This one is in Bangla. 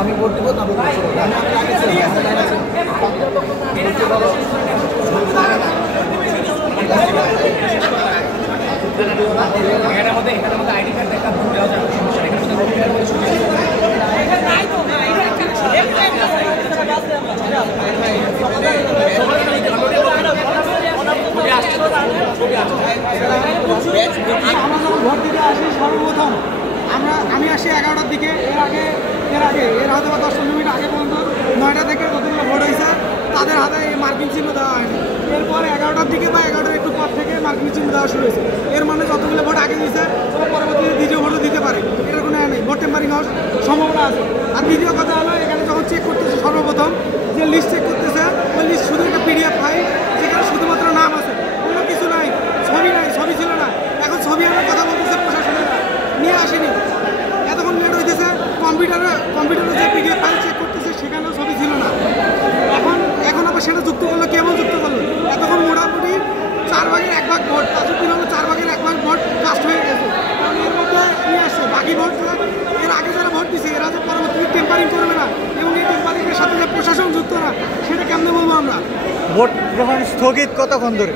আমি ভোট দেবো আইডি কার্ড দেখা ভোট দেওয়া যাবে ভোট দিতে আসি সর্বপ্রথম আমি আসি 11টার দিকে এর হয়তো 10-15 মিনিট আগে পর্যন্ত 9টা থেকে যতগুলো ভোট হয়েছে তাদের হাতে মার্কিং চিহ্ন দেওয়া হয়নি। এরপর 11টার দিকে বা 11টার একটু পর থেকে মার্কিং চিহ্ন দেওয়া শুরু হয়েছে। এর মানে যতগুলো ভোট আগে দিয়েছে ওরা পরবর্তীতে দ্বিতীয় ভোটও দিতে পারে, এটার কোনো নেই, ভোট টেম্পারিং হওয়ার সম্ভাবনা আছে। আর দ্বিতীয় কথা হলো এখানে যখন চেক করতেছে সর্বপ্রথম যে লিস্ট চেক করতেছে ওই লিস্ট শুধু একটা PDF ফাইল যেখানে শুধুমাত্র নাম আছে, কোনো কিছু নাই, ছবি ছিল না। এখন ছবি আনার কথা বলতেছে প্রশাসনেরা নিয়ে আসেনি, এতক্ষণ লেট হইতেছে। কম্পিউটারে যে PDF ফাইল চেক করতেছে সেখানেও ছবি ছিল না। এখন আবার সেটা যুক্ত করলো, কেবল যুক্ত করলো। এতক্ষণ মোটামুটি 4 ভাগের 1 ভাগ ভোট, তাজউদ্দিন হলো 4 ভাগের 1 ভাগ ভোট কাস্ট হয়ে গেছে। কারণ এর মধ্যে নিয়ে আসছে বাকি ভোট, এর আগে যারা ভোট দিচ্ছে এরা যে পরবর্তীতে টেম্পারিং করবে না এবং এই টেম্পারিংয়ের সাথে যে প্রশাসন যুক্ত না সেটা কেমনে বলবো আমরা। ভোট গ্রহণ স্থগিত কতক্ষণ ধরে?